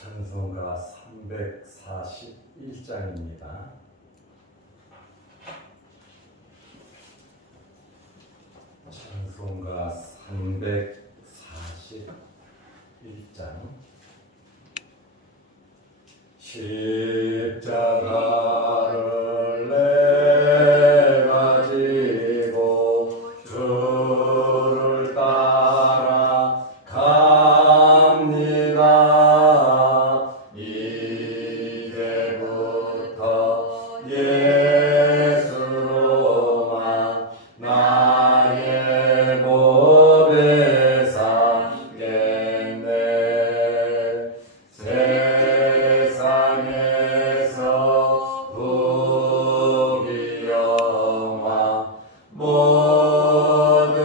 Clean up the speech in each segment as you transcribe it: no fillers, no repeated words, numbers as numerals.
찬송가 341장입니다. 찬송가 341장. 십자가를 내가 지고 주를 따라 갑니다. 이제부터 예수로만 나의 몸에 삼겠네. 세상에서 부귀영화 모두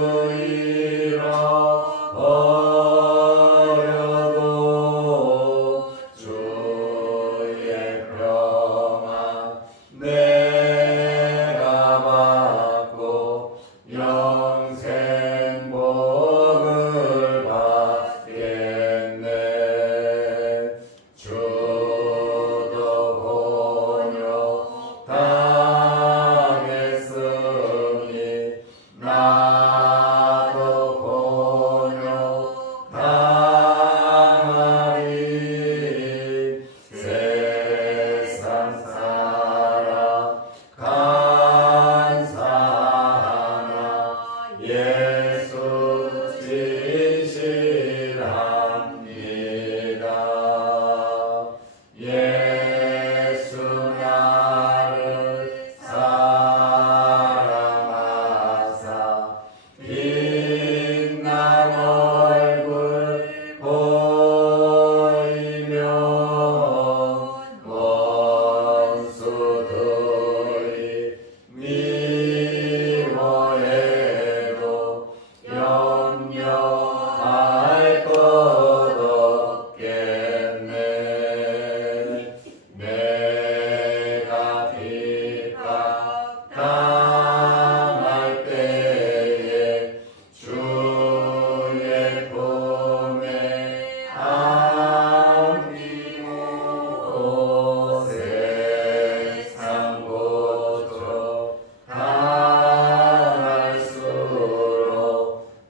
잃어버려도 주의 평안 내가 받고 영생 복을 받겠네. 주도 본욕 당했으니 나도 본욕 당하리. 세상 살아 감사하나 예수 진실합니다. 예수 나를 사랑하사 빛난 얼굴 보이면 원수들이 미워해도 염려할 것 없겠네. 내가 핍박 당할 때에 주의 품에 안기고 세상 고쳐 당할수록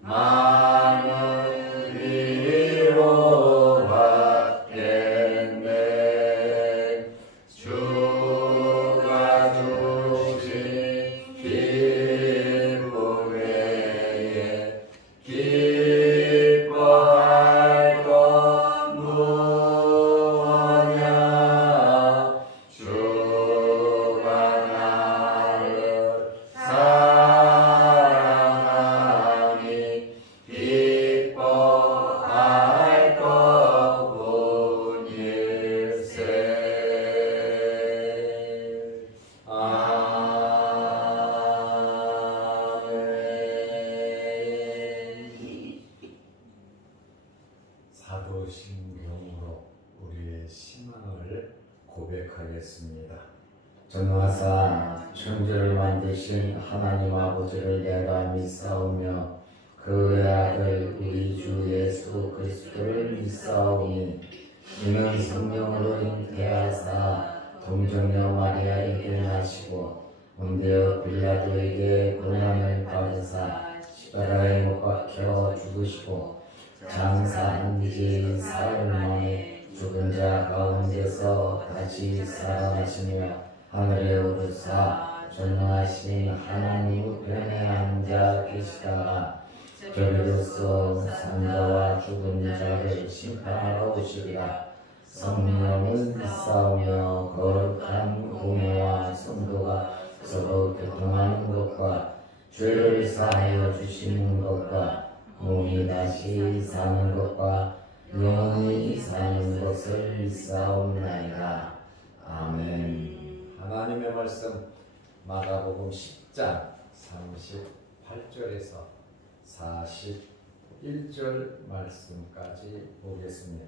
많은 위로받겠네. 주가 주신 기쁨 외에 기뻐할 것 무엇냐. 주가 나를 사랑하니 기뻐할 것뿐일세. 아멘. 사도신경으로 우리의 신앙을 고백하겠습니다. 전능하사 천지를 만드신 하나님 아버지를 내가 믿사오며 그 외아들 우리 주 예수 그리스도를 믿사오니 이는 성령으로 잉태하사 동정녀 마리아에게 나시고 본디오 빌라도에게 고난을 받으사 십자가에 못 박혀 죽으시고 장사한 지 사흘 만에 죽은 자 가운데서 다시 살아나시며 하늘에 오르사 전능하신 하나님 우편에 앉아 계시다가 저리로서 산자와 죽은 자를 심판하러 오시리라. 성령은 믿사오며 거룩한 공예와 성도가 서로 교통하는 것과 죄를 사하여 주시는 것과 몸이 다시 사는 것과 영원히 사는 것을 믿사옵나이다. 아멘. 하나님의 말씀 마가복음 10장 38절에서 41절 말씀까지 보겠습니다.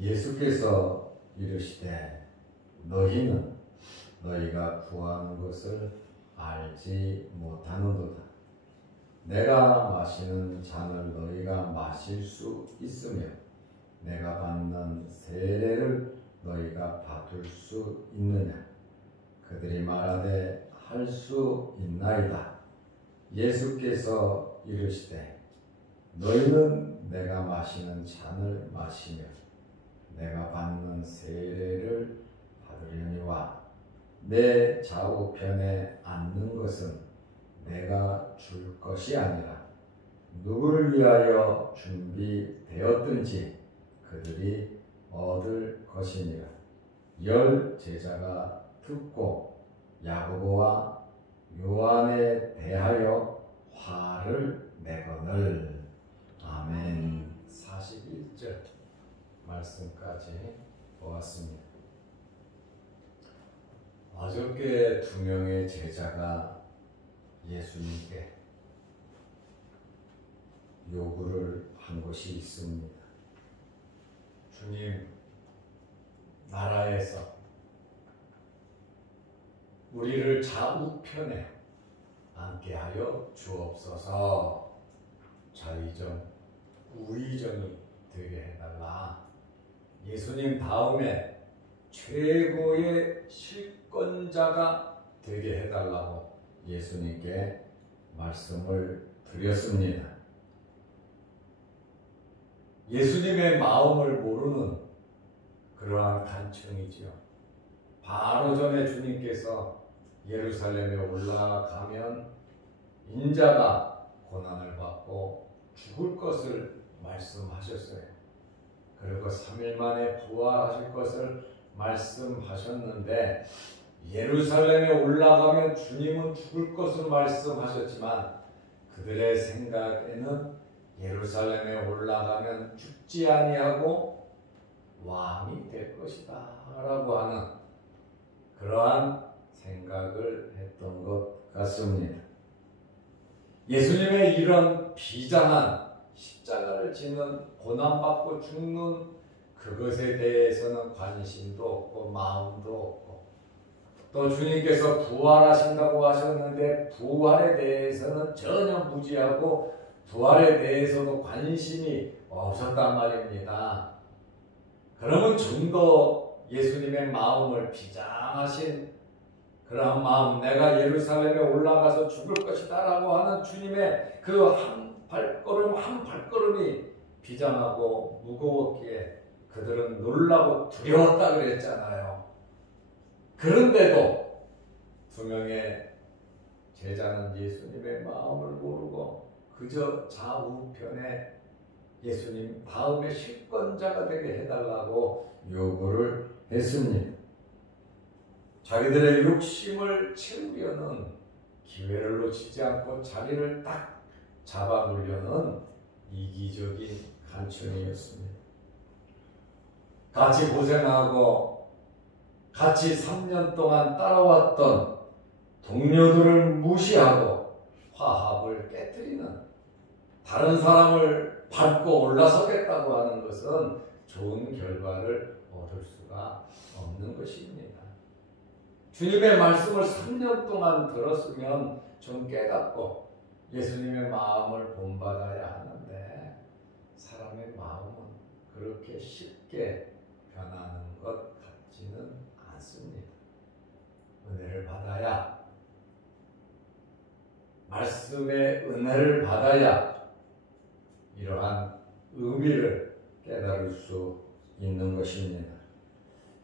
예수께서 이르시되 너희는 너희가 구하는 것을 알지 못하는도다. 내가 마시는 잔을 너희가 마실 수 있으며 내가 받는 세례를 너희가 받을 수 있느냐? 그들이 말하되 할 수 있나이다. 예수께서 이르시되 너희는 내가 마시는 잔을 마시며 내가 받는 세례를 받으려니와 내 좌우편에 앉는 것은 내가 줄 것이 아니라 누구를 위하여 준비되었든지 그들이 얻을 것이니라. 열 제자가 듣고 야고보와 요한에 대하여 화를 내거늘. 아멘. 41절 말씀까지 보았습니다. 어저께 두 명의 제자가 예수님께 요구를 한 것이 있습니다. 주님, 나라에서 우리를 좌우편에 앉게 하여 주옵소서. 좌의정, 우의정이 되게 해달라. 예수님 다음에 최고의 실권자가 되게 해달라고 예수님께 말씀을 드렸습니다. 예수님의 마음을 모르는 그러한 간청이지요. 바로 전에 주님께서 예루살렘에 올라가면 인자가 고난을 받고 죽을 것을 말씀하셨어요. 그리고 3일 만에 부활하실 것을 말씀하셨는데 예루살렘에 올라가면 주님은 죽을 것을 말씀하셨지만 그들의 생각에는 예루살렘에 올라가면 죽지 아니하고 왕이 될 것이다 라고 하는 그러한 생각을 했던 것 같습니다. 예수님의 이런 비장한 십자가를 지는 고난받고 죽는 그것에 대해서는 관심도 없고 마음도 없고 또 주님께서 부활하신다고 하셨는데 부활에 대해서는 전혀 무지하고 부활에 대해서도 관심이 없었단 말입니다. 그러면 좀 더 예수님의 마음을 비장하신 그러한 마음, 내가 예루살렘에 올라가서 죽을 것이다 라고 하는 주님의 그 한 발걸음 한 발걸음이 비장하고 무거웠기에 그들은 놀라고 두려웠다 그랬잖아요. 그런데도 두 명의 제자는 예수님의 마음을 모르고 그저 좌우편에 예수님 다음에 실권자가 되게 해달라고 요구를 했습니다. 자기들의 욕심을 채우려는 기회를 놓치지 않고 자리를 딱 잡아놓으려는 이기적인 간청이었습니다. 같이 고생하고 같이 3년 동안 따라왔던 동료들을 무시하고 화합을 깨뜨리는 다른 사람을 밟고 올라서겠다고 하는 것은 좋은 결과를 얻을 수가 없는 것입니다. 주님의 말씀을 3년 동안 들었으면 좀 깨닫고 예수님의 마음을 본받아야 하는데 사람의 마음은 그렇게 쉽게 변하는 것 같지는 않습니다. 은혜를 받아야, 말씀의 은혜를 받아야 이러한 의미를 깨달을 수 있는 것입니다.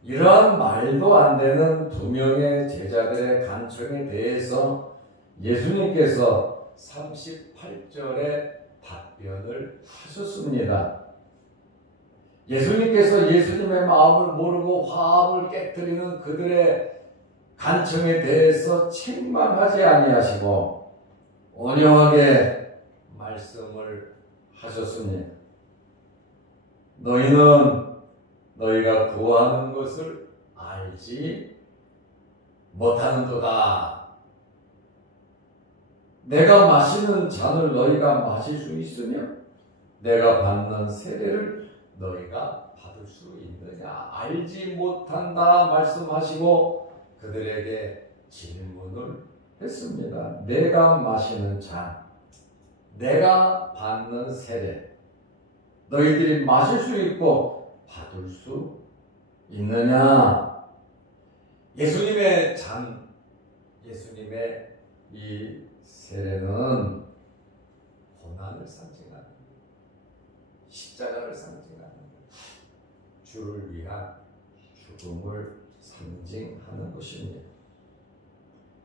이러한 말도 안 되는 두 명의 제자들의 간청에 대해서 예수님께서 38절에 답변을 하셨습니다. 예수님께서 예수님의 마음을 모르고 화합을 깨뜨리는 그들의 간청에 대해서 책망하지 아니하시고 온유하게 말씀을 하셨습니다. 너희는 너희가 구하는 것을 알지 못하는도다. 내가 마시는 잔을 너희가 마실 수 있으며 내가 받는 세례를 너희가 받을 수 있느냐? 알지 못한다 말씀하시고 그들에게 질문을 했습니다. 내가 마시는 잔, 내가 받는 세례 너희들이 마실 수 있고 받을 수 있느냐? 예수님의 예수님의 이 세례는 고난을 상징하는 십자가를 상징하는 주를 위한 죽음을 상징하는 것입니다.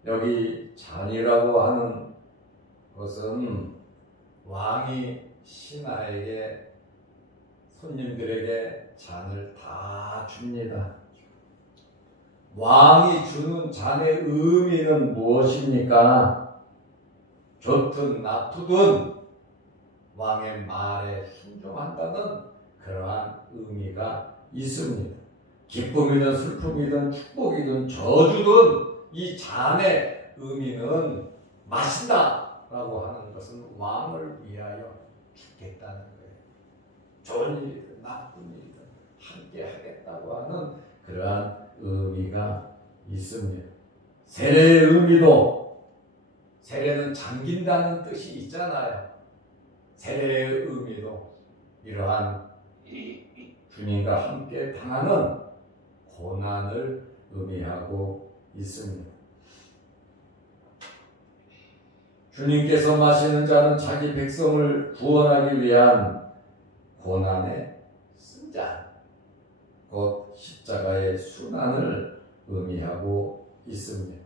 여기 잔이라고 하는 것은 왕이 신하에게 손님들에게 잔을 다 줍니다. 왕이 주는 잔의 의미는 무엇입니까? 좋든 나쁘든 왕의 말에 순종한다는 그러한 의미가 있습니다. 기쁨이든 슬픔이든 축복이든 저주든 이 잔의 의미는 마신다 라고 하는 것은 왕을 위하여 죽겠다는 거예요. 좋은 일이든 나쁜 일이든 함께 하겠다고 하는 그러한 의미가 있습니다. 세례의 의미도 세례는 잠긴다는 뜻이 있잖아요. 세례의 의미도 이러한 주님과 함께 당하는 고난을 의미하고 있습니다. 주님께서 마시는 자는 자기 백성을 구원하기 위한 고난의 쓴잔, 곧 십자가의 순환을 의미하고 있습니다.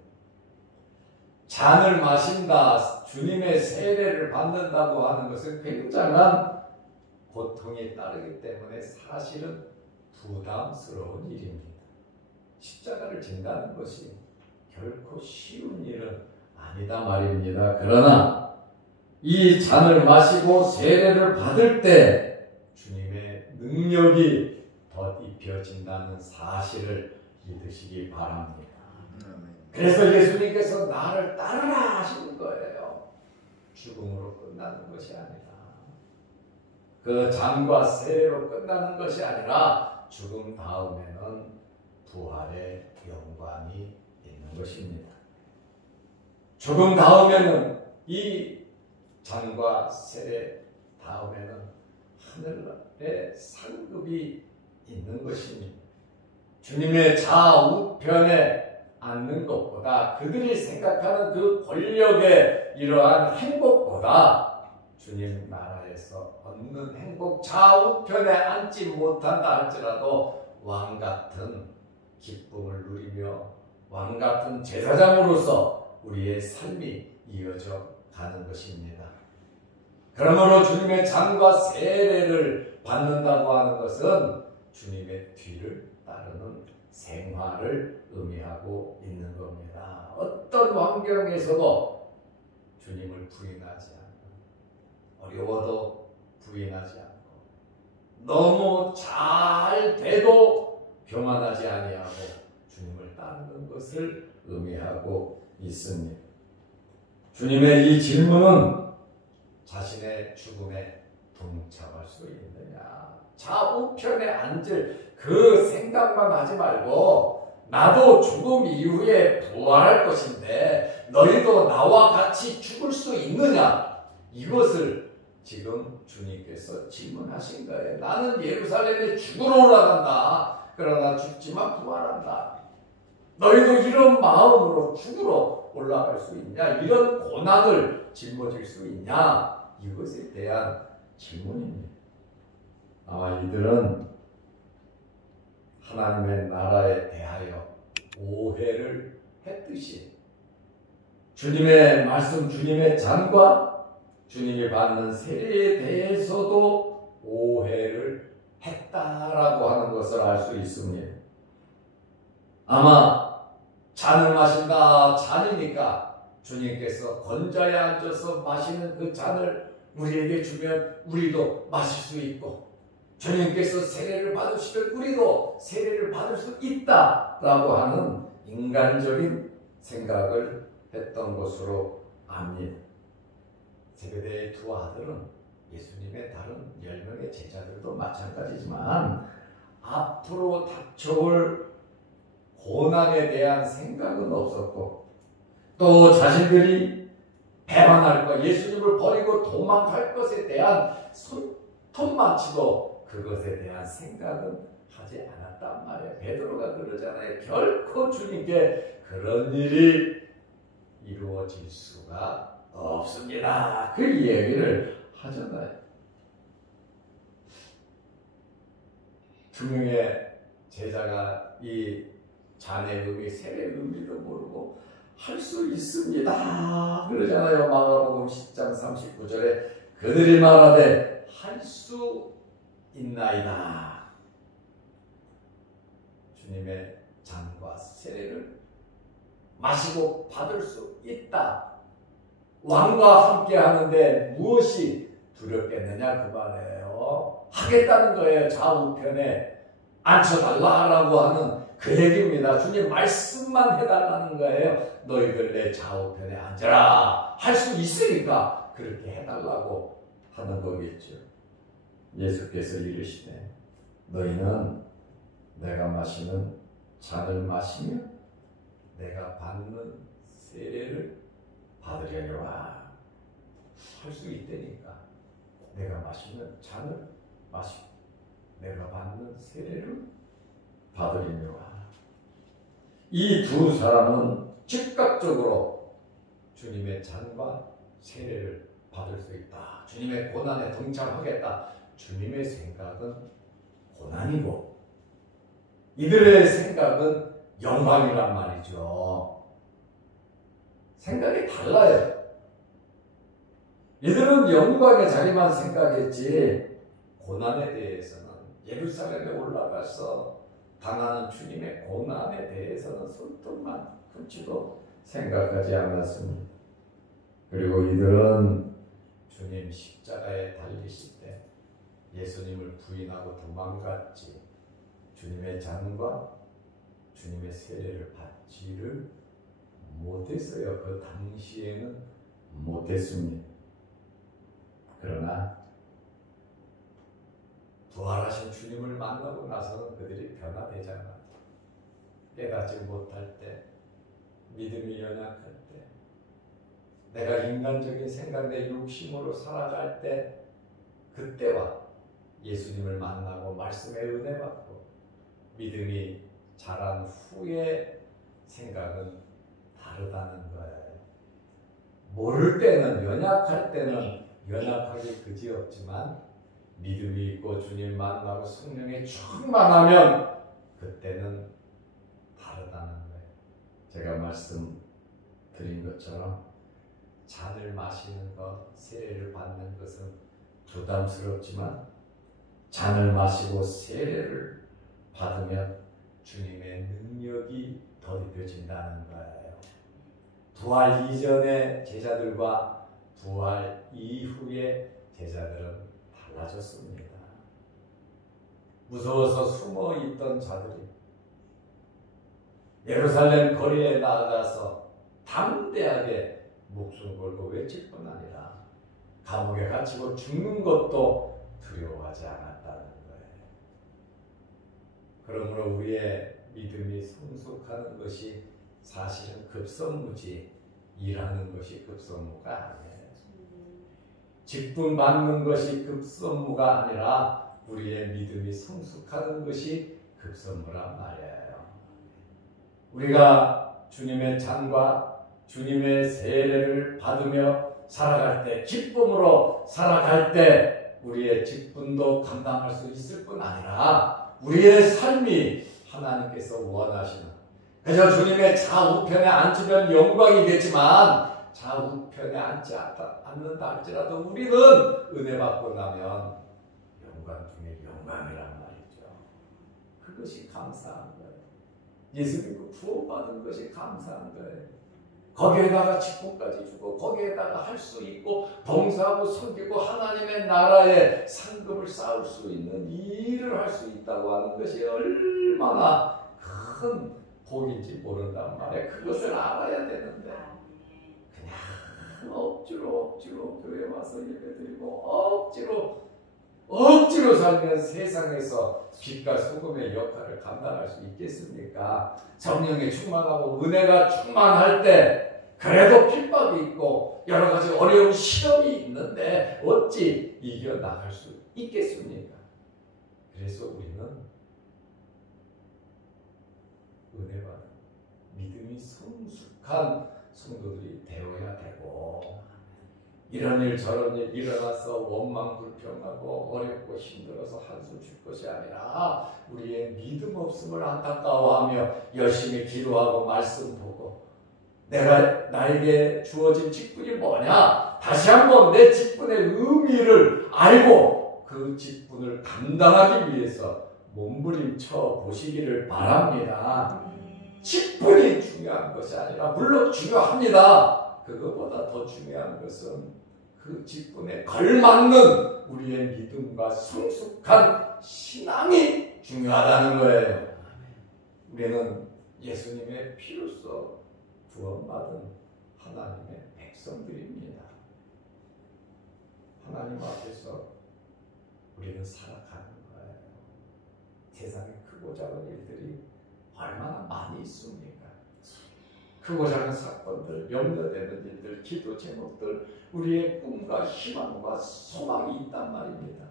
잔을 마신다, 주님의 세례를 받는다고 하는 것은 굉장한 고통이 따르기 때문에 사실은 부담스러운 일입니다. 십자가를 진다는 것이 결코 쉬운 일은 아니다 말입니다. 그러나 이 잔을 마시고 세례를 받을 때 주님의 능력이 덧입혀진다는 사실을 믿으시기 바랍니다. 그래서 예수님께서 나를 따르라 하시는 거예요. 죽음으로 끝나는 것이 아니라, 그 잔과 세례로 끝나는 것이 아니라 죽음 다음에는 부활의 영광이 있는 것입니다. 죽음 다음에는, 이 잔과 세례 다음에는 하늘의 상급이 있는 것입니다. 주님의 좌우편에 앉는 것보다, 그들이 생각하는 그 권력의 이러한 행복보다 주님 나라에서 얻는 행복, 좌우편에 앉지 못한다 할지라도 왕같은 기쁨을 누리며 왕같은 제사장으로서 우리의 삶이 이어져 가는 것입니다. 그러므로 주님의 잔과 세례를 받는다고 하는 것은 주님의 뒤를 따르는 생활을 의미하고 있는 겁니다. 어떤 환경에서도 주님을 부인하지 않고, 어려워도 부인하지 않고, 너무 잘 돼도 교만하지 아니하고 주님을 따르는 것을 의미하고 있습니다. 주님의 이 질문은 자신의 죽음에 동참할 수 있느냐, 좌우편에 앉을 그 생각만 하지 말고, 나도 죽음 이후에 부활할 것인데 너희도 나와 같이 죽을 수 있느냐, 이것을 지금 주님께서 질문하신 거예요. 나는 예루살렘에 죽으러 올라간다. 그러나 죽지만 부활한다. 너희도 이런 마음으로 죽으러 올라갈 수 있냐? 이런 고난을 짊어질 수 있냐? 이것에 대한 질문입니다. 아마 이들은 하나님의 나라에 대하여 오해를 했듯이 주님의 말씀, 주님의 잔과 주님이 받는 세례에 대해서도 오해를 했다라고 하는 것을 알 수 있습니다. 아마 잔을 마신다, 잔이니까 주님께서 건자에 앉아서 마시는 그 잔을 우리에게 주면 우리도 마실 수 있고, 주님께서 세례를 받으시면 우리도 세례를 받을 수 있다라고 하는 인간적인 생각을 했던 것으로 압니다. 제베데의 두 아들은 예수님의 다른 10명의 제자들도 마찬가지지만 앞으로 닥쳐올 고난에 대한 생각은 없었고, 또 자신들이 배반할 것, 예수님을 버리고 도망갈 것에 대한 손톱만치도 그것에 대한 생각은 하지 않았단 말이에요. 베드로가 그러잖아요. 결코 주님께 그런 일이 이루어질 수가 없습니다. 그 얘기를 하잖아요. 두 명의 제자가 이 잔의 의미, 세례의 의미도 모르고 할 수 있습니다. 그러잖아요. 마가복음 10장 39절에 그들이 말하되 할 수 있나이다. 주님의 잔과 세례를 마시고 받을 수 있다. 왕과 함께 하는데 무엇이 두렵겠느냐 그 말이에요. 하겠다는 거예요. 좌우편에 앉혀달라고 하는 그 얘기입니다. 주님 말씀만 해달라는 거예요. 너희들 내 좌우편에 앉아라. 할 수 있으니까 그렇게 해달라고 하는 거겠죠. 예수께서 이르시되 너희는 내가 마시는 잔을 마시며 내가 받는 세례를 받으려니와. 할 수 있다니까. 내가 마시는 잔을 마시고 내가 받는 세례를 받으려니와. 이 두 사람은 즉각적으로 주님의 잔과 세례를 받을 수 있다. 주님의 고난에 동참하겠다. 주님의 생각은 고난이고 이들의 생각은 영광이란 말이죠. 생각이 달라요. 이들은 영광의 자리만 생각했지 고난에 대해서는 예루살렘에 올라가서 당하는 주님의 고난에 대해서는 손톱만큼치도 생각하지 않았습니다. 그리고 이들은 주님 십자가에 달리실 때 예수님을 부인하고 도망갔지 주님의 잔과 주님의 세례를 받지를 못했어요. 그 당시에는 못했습니다. 그러나 부활하신 주님을 만나고 나서는 그들이 변화되잖아. 깨닫지 못할 때, 믿음이 연약할 때, 내가 인간적인 생각, 내 욕심으로 살아갈 때, 그때와 예수님을 만나고 말씀에 은혜 받고 믿음이 자란 후에 생각은 다르다는 거예요. 모를 때는, 연약할 때는 연약하게 그지없지만 믿음이 있고 주님 만나고 성령에 충만하면 그때는 다르다는 거예요. 제가 말씀드린 것처럼 잔을 마시는 것, 세례를 받는 것은 부담스럽지만 잔을 마시고 세례를 받으면 주님의 능력이 더딥혀진다는 거예요. 부활 이전의 제자들과 부활 이후의 제자들은 달라졌습니다. 무서워서 숨어 있던 자들이 예루살렘 거리에 나가서 담대하게 목숨 걸고 외칠 뿐 아니라 감옥에 갇히고 죽는 것도 두려워하지 않았다는 거예요. 그러므로 우리의 믿음이 성숙하는 것이 사실은 급선무지 일하는 것이 급선무가 아니에요. 직분 받는 것이 급선무가 아니라 우리의 믿음이 성숙하는 것이 급선무란 말이에요. 우리가 주님의 잔과 주님의 세례를 받으며 살아갈 때, 기쁨으로 살아갈 때 우리의 직분도 감당할 수 있을 뿐 아니라 우리의 삶이 하나님께서 원하시는, 그저 주님의 좌우편에 앉으면 영광이겠지만 좌우편에 앉지 않는다 할지라도 우리는 은혜 받고 나면 영광 중에 영광이란 말이죠. 그것이 감사한 거예요. 예수 믿고 구원받은 것이 감사한 거예요. 거기에다가 직분까지 주고 거기에다가 할 수 있고 봉사하고 섬기고 하나님의 나라에 상급을 쌓을 수 있는 이 일을 할 수 있다고 하는 것이 얼마나 큰 복인지 모른단 말이에요. 그것을 알아야 되는데 그냥 억지로 교회 와서 예배드리고 억지로 살면 세상에서 빛과 소금의 역할을 감당할 수 있겠습니까? 성령에 충만하고 은혜가 충만할 때 그래도 핍박이 있고 여러 가지 어려운 시험이 있는데 어찌 이겨나갈 수 있겠습니까? 그래서 우리는 은혜받은 믿음이 성숙한 성도들이 되어야 되고, 이런 일 저런 일 일어나서 원망 불평하고 어렵고 힘들어서 한숨 쉴 것이 아니라 우리의 믿음 없음을 안타까워하며 열심히 기도하고 말씀 보고, 나에게 주어진 직분이 뭐냐, 다시 한번 내 직분의 의미를 알고 그 직분을 감당하기 위해서 몸부림쳐 보시기를 바랍니다. 직분이 중요한 것이 아니라, 물론 중요합니다. 그것보다 더 중요한 것은 그 직분에 걸맞는 우리의 믿음과 성숙한 신앙이 중요하다는 거예요. 우리는 예수님의 피로써 구원받은 하나님의 백성들입니다. 하나님 앞에서 우리는 살아가는 거예요. 세상에 크고 작은 일들이 얼마나 많이 있습니까? 크고 작은 사건들, 염려되는 일들, 기도 제목들, 우리의 꿈과 희망과 소망이 있단 말입니다.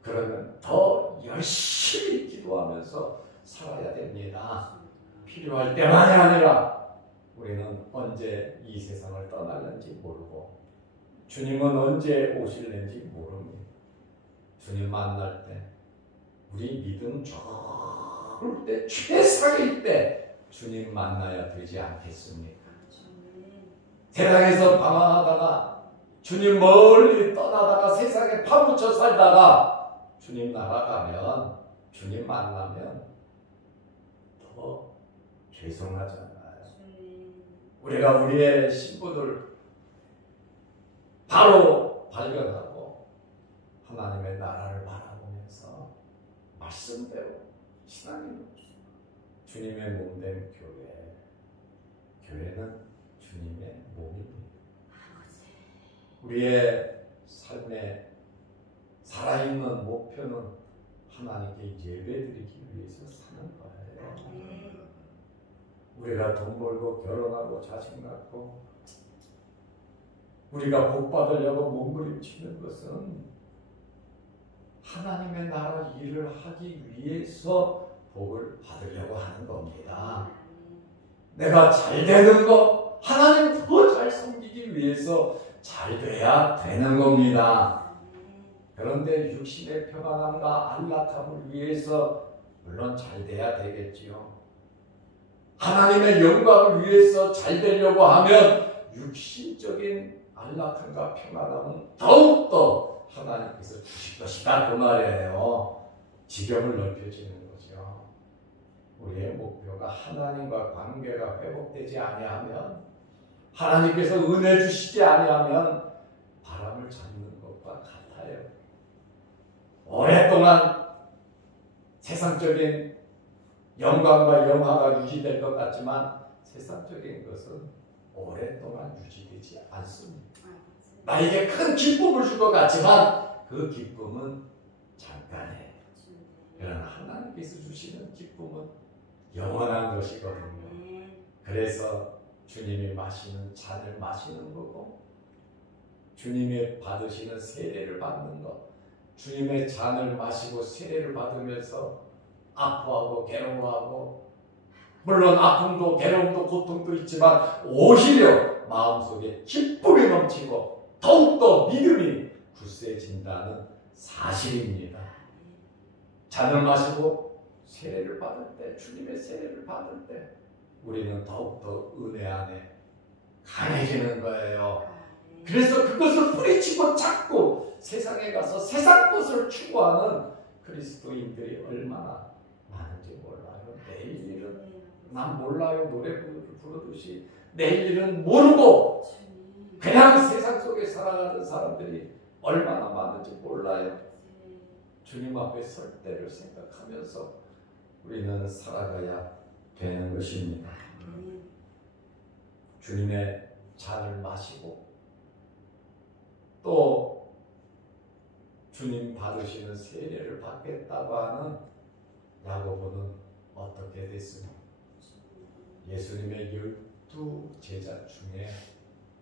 그러면 더 열심히 기도하면서 살아야 됩니다. 필요할 때만이 아니라 우리는 언제 이 세상을 떠날는지 모르고 주님은 언제 오실는지 모릅니다. 주님 만날 때 우리 믿음 좋을 때, 최상일 때 주님 만나야 되지 않겠습니까? 세상에서 방황하다가 주님 멀리 떠나다가 세상에 파묻혀 살다가 주님 날아가면, 주님 만나면 더 죄송하잖아요. 우리가 우리의 신분을 바로 발견하고 하나님의 나라를 바라보면서 말씀대로 신앙이 주님의 몸된 교회는 주님의 몸입니다. 우리의 삶의 살아있는 목표는 하나님께 예배드리기 위해서 사는 거예요. 우리가 돈 벌고 결혼하고 자식 낳고 우리가 복 받으려고 몸부림치는 것은 하나님의 나라 일을 하기 위해서 복을 받으려고 하는 겁니다. 내가 잘 되는 거, 하나님 더 잘 섬기기 위해서 잘 돼야 되는 겁니다. 그런데 육신의 평안함과 안락함을 위해서 물론 잘 돼야 되겠지요. 하나님의 영광을 위해서 잘 되려고 하면 육신적인 안락함과 평안함은 더욱더 하나님께서 주실 것이다, 그 말이에요. 지경을 넓혀지는 거죠. 우리의 목표가 하나님과 관계가 회복되지 아니하면, 하나님께서 은혜 주시지 아니하면 바람을 잡는 것과 같아요. 오랫동안 세상적인 영광과 영화가 유지될 것 같지만 세상적인 것은 오랫동안 유지되지 않습니다. 나에게 큰 기쁨을 줄 것 같지만 그 기쁨은 잠깐이에요. 그러나 하나님께서 주시는 기쁨은 영원한 것이거든요. 그래서 주님이 마시는 잔을 마시는 거고, 주님이 받으시는 세례를 받는 것, 주님의 잔을 마시고 세례를 받으면서 아파하고 괴로워하고, 물론 아픔도 괴로움도 고통도 있지만 오히려 마음속에 기쁨이 넘치고 더욱더 믿음이 굳세진다는 사실입니다. 잔을 마시고 세례를 받을 때, 주님의 세례를 받을 때 우리는 더욱더 은혜 안에 강해지는 거예요. 그래서 그것을 뿌리치고 찾고 세상에 가서 세상 것을 추구하는 그리스도인들이 얼마나 많은지 몰라요. 내일 일은 난 몰라요 노래 부르듯이 내일 일은 모르고 그냥 세상 속에 살아가는 사람들이 얼마나 많은지 몰라요. 주님 앞에 설 때를 생각하면서 우리는 살아가야 되는 것입니다. 주님의 잔을 마시고 또 주님 받으시는 세례를 받겠다고 하는 야고보는 어떻게 됐습니까? 예수님의 12 제자 중에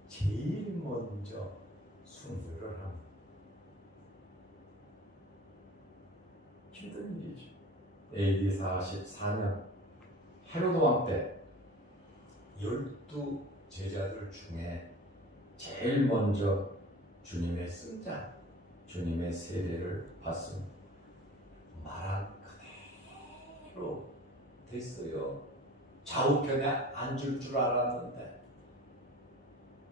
제일 먼저 순교를 합니다. 힘든 일이죠. AD 44년 헤로드 왕 때 12 제자들 중에 제일 먼저 주님의 승자, 주님의 세례를 받습니다. 말한 그대로 됐어요. 좌우편에 앉을 줄 알았는데.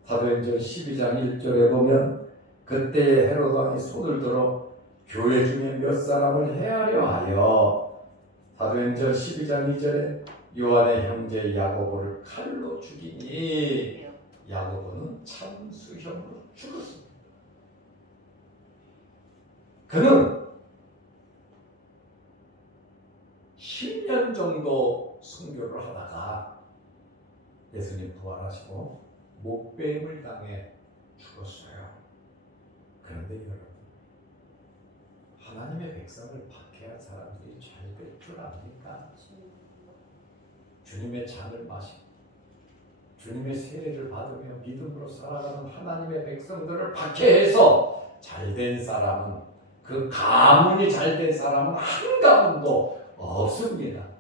사도행전 12장 1절에 보면 그때 헤로드 왕이 손을 들어 교회 중에 몇 사람을 해하려 하여, 사도행전 12장 2절에 요한의 형제 야고보를 칼로 죽이니 야고보는 참수형으로 죽었습니다. 그는 10년 정도 순교를 하다가 예수님 부활하시고 목배임을 당해 죽었어요. 그런데 여러분, 하나님의 백성을 박해한 사람들이 잘 될 줄 압니까? 주님의 잔을 마시고 주님의 세례를 받으며 믿음으로 살아가는 하나님의 백성들을 박해해서 잘된 사람은, 그 가문이 잘된 사람은 한 가문도 없습니다.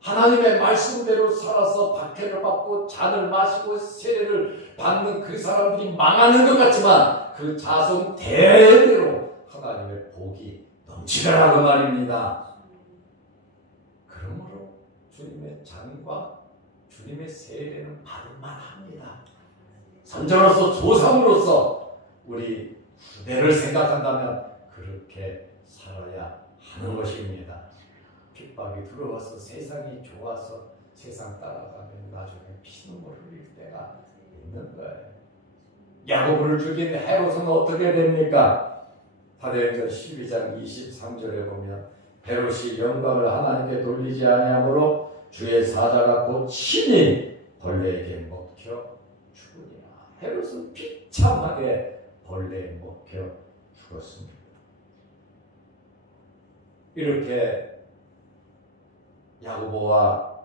하나님의 말씀대로 살아서 박해를 받고 잔을 마시고 세례를 받는 그 사람들이 망하는 것 같지만 그 자손 대대로 하나님의 복이 넘치더라고 말입니다. 그러므로 주님의 잔과 주님의 세례는 받을만 합니다. 선조로서 조상으로서 우리 후대를 생각한다면 그렇게 살아야 하는 것입니다. 핍박이 들어와서 세상이 좋아서 세상 따라가면 나중에 피눈물 흘릴 때가 있는 거예요. 야고보를 죽인 헤롯은 어떻게 됩니까? 사도행전 12장 23절에 보면 헤롯이 영광을 하나님께 돌리지 아니하므로 주의 사자가 곧 친히 벌레에게 먹혀 죽으리라. 헤롯은 비참하게 벌레에 먹혀 죽었습니다. 이렇게 야고보와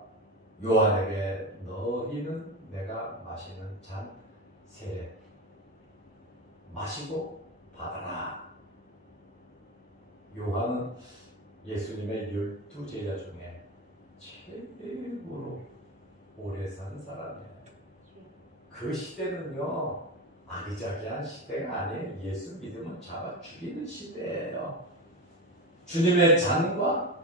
요한에게 너희는 내가 마시는 잔 세례 마시고 받아라. 요한은 예수님의 12제자 중에 최고로 오래 산 사람이에요. 그 시대는요, 아기자기한 시대가 아니에요. 예수 믿으면 잡아 죽이는 시대예요. 주님의 잔과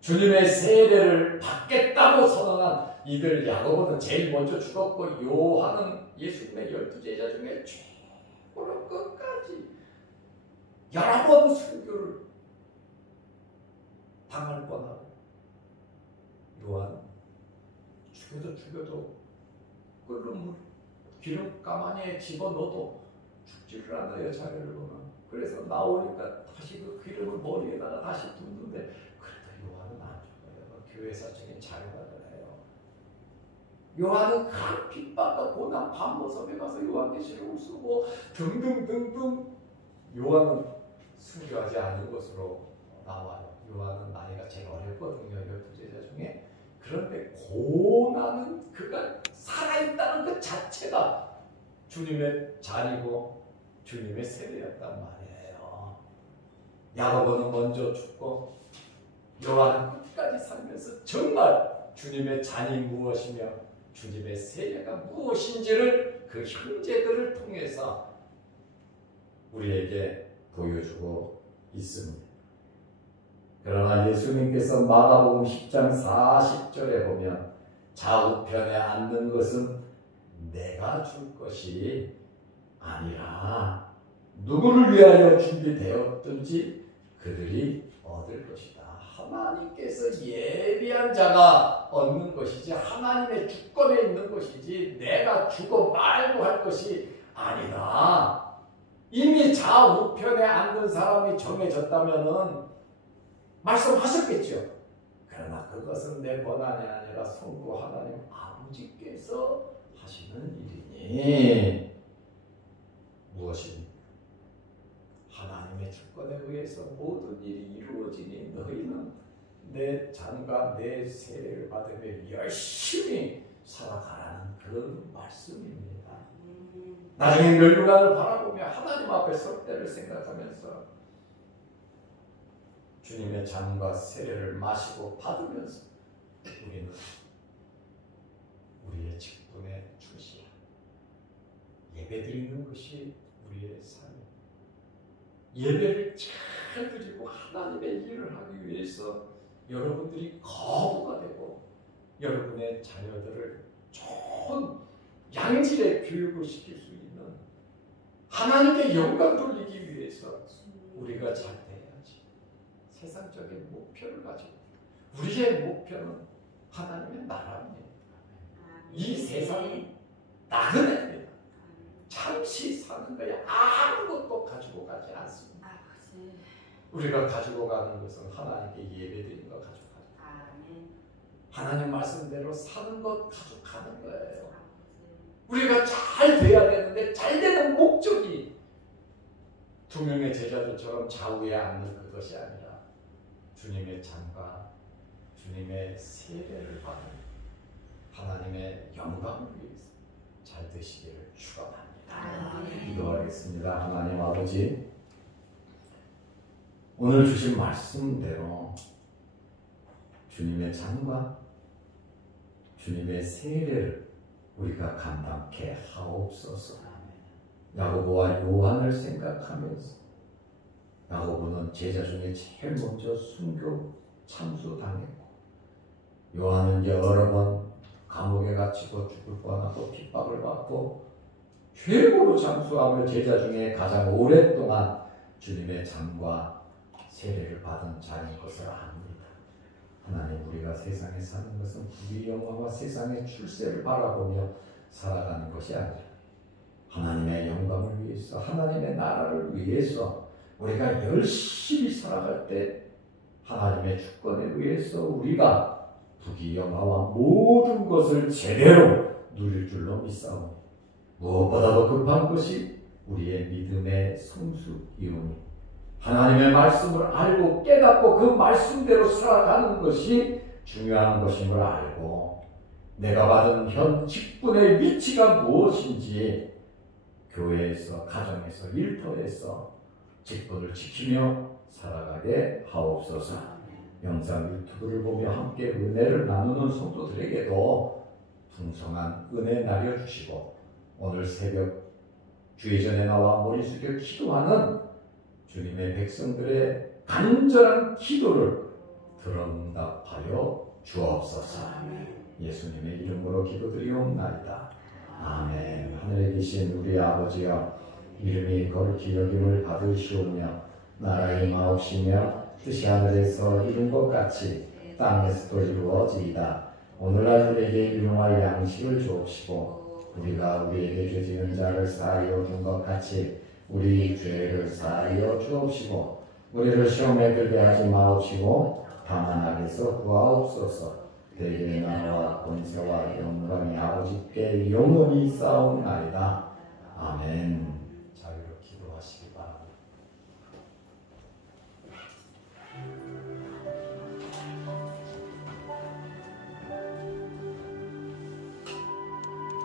주님의 세례를 받겠다고 선언한 이들, 야고보는 제일 먼저 죽었고 요한은 예수님의 12제자 중에 최고로 끝까지 여러 번 순교를 당할 뻔하고, 요한은 죽여도 끓는 물, 기름 가마니에 집어넣어도 죽지를 않아요. 자료를 보면. 그래서 나오니까 다시 그 기름을 머리에다가 다시 붓는데 그래도 요한은 안 죽어요. 교회사적인 자료가 그래요. 요한은 큰 핍박과 고난, 밤모섬에 가서 요한계시록을 쓰고 등등등등. 요한은 순교하지 않은 것으로 나와요. 요한은 나이가 제일 어렸거든요. 12제자 중에. 그런데 고난은 그가 살아있다는 그 자체가 주님의 잔이고 주님의 세례였단 말이에요. 야고보는 먼저 죽고 요한은 끝까지 살면서 정말 주님의 잔이 무엇이며 주님의 세례가 무엇인지를 그 형제들을 통해서 우리에게 보여주고 있습니다. 그러나 예수님께서 마가복음 10장 40절에 보면 좌우편에 앉는 것은 내가 줄 것이 아니라 누구를 위하여 준비되었든지 그들이 얻을 것이다. 하나님께서 예비한 자가 얻는 것이지 하나님의 주권에 있는 것이지 내가 주고 말고 할 것이 아니다. 이미 좌우편에 앉는 사람이 정해졌다면은 말씀하셨겠죠. 그러나 그것은 내 권한이 아니라 성부 하나님 아버지께서 하시는 일이니 무엇입니까? 하나님의 주권에 의해서 모든 일이 이루어지니 너희는 내 잔과 내 세례를 받으며 열심히 살아가라는 그런 말씀입니다. 나중에 멸류관을 바라보며 하나님 앞에 설 때를 생각하면서 주님의 잔과 세례를 마시고 받으면서 우리는 우리의 직분에 충실한 예배드리는 것이 우리의 삶입니다. 예배를 잘 드리고 하나님의 일을 하기 위해서 여러분들이 거부가 되고 여러분의 자녀들을 좋은 양질의 교육을 시킬 수 있는 하나님께 영광 돌리기 위해서 우리가 잘 돼야지. 세상적인 목표를 가지고 우리의 목표는 하나님의 나라입니다. 이 세상이 나그네입니다. 잠시 사는 거야. 아무것도 가지고 가지 않습니다. 우리가 가지고 가는 것은 하나님께 예배드리는 거 가지고 가죠. 하나님 말씀대로 사는 것 가지고 가는 거예요. 우리가 잘 돼야 되는데 잘 되는 목적이 두 명의 제자들처럼 좌우에 앉는 그것이 아니라 주님의 잔과 주님의 세례를 받는 하나님의 영광을 위해서 잘 되시기를 축원합니다. 기도하겠습니다. 하나님 아버지, 오늘 주신 말씀대로 주님의 잔과 주님의 세례를 우리가 감당케 하옵소서. 야고보와 요한을 생각하면서 야고보는 제자 중에 제일 먼저 순교 참수당했고 요한은 여러 번 감옥에 갇히고 죽을 뻔하고 핍박을 받고 최고로 참수하며 제자 중에 가장 오랫동안 주님의 잔과 세례를 받은 자인 것을 압니다. 하나님, 우리가 세상에 사는 것은 부귀 영화와 세상의 출세를 바라보며 살아가는 것이 아니라 하나님의 영광을 위해서, 하나님의 나라를 위해서 우리가 열심히 살아갈 때 하나님의 주권에 의해서 우리가 부귀 영화와 모든 것을 제대로 누릴 줄로 믿사오니 무엇보다도 급한 것이 우리의 믿음의 성숙이오니 하나님의 말씀을 알고 깨닫고 그 말씀대로 살아가는 것이 중요한 것임을 알고 내가 받은 현 직분의 위치가 무엇인지 교회에서, 가정에서, 일터에서 직분을 지키며 살아가게 하옵소서. 영상 유튜브를 보며 함께 은혜를 나누는 성도들에게도 풍성한 은혜 나려주시고 오늘 새벽 주의 전에 나와 머리 숙여 기도하는 주님의 백성들의 간절한 기도를 들어응답하여 주옵소서. 예수님의 이름으로 기도드리옵나이다. 아멘. 하늘에 계신 우리 아버지여, 이름이 거룩히 여김을 받으시오며 나라의 마옵시며 뜻이 하늘에서 이룬 것 같이 땅에서도 이루어지이다. 오늘날 우리에게 일용할 양식을 주옵시고 우리가 우리에게 죄지은 자를 사하여 준 것 같이 우리 죄를 사하여 주옵시고 우리를 시험에 들게 하지 마옵시고 다만 악에서 구하옵소서. 대개의 나라와 권세와 영광이 아버지께 영원히 쌓옵나이다. 아멘.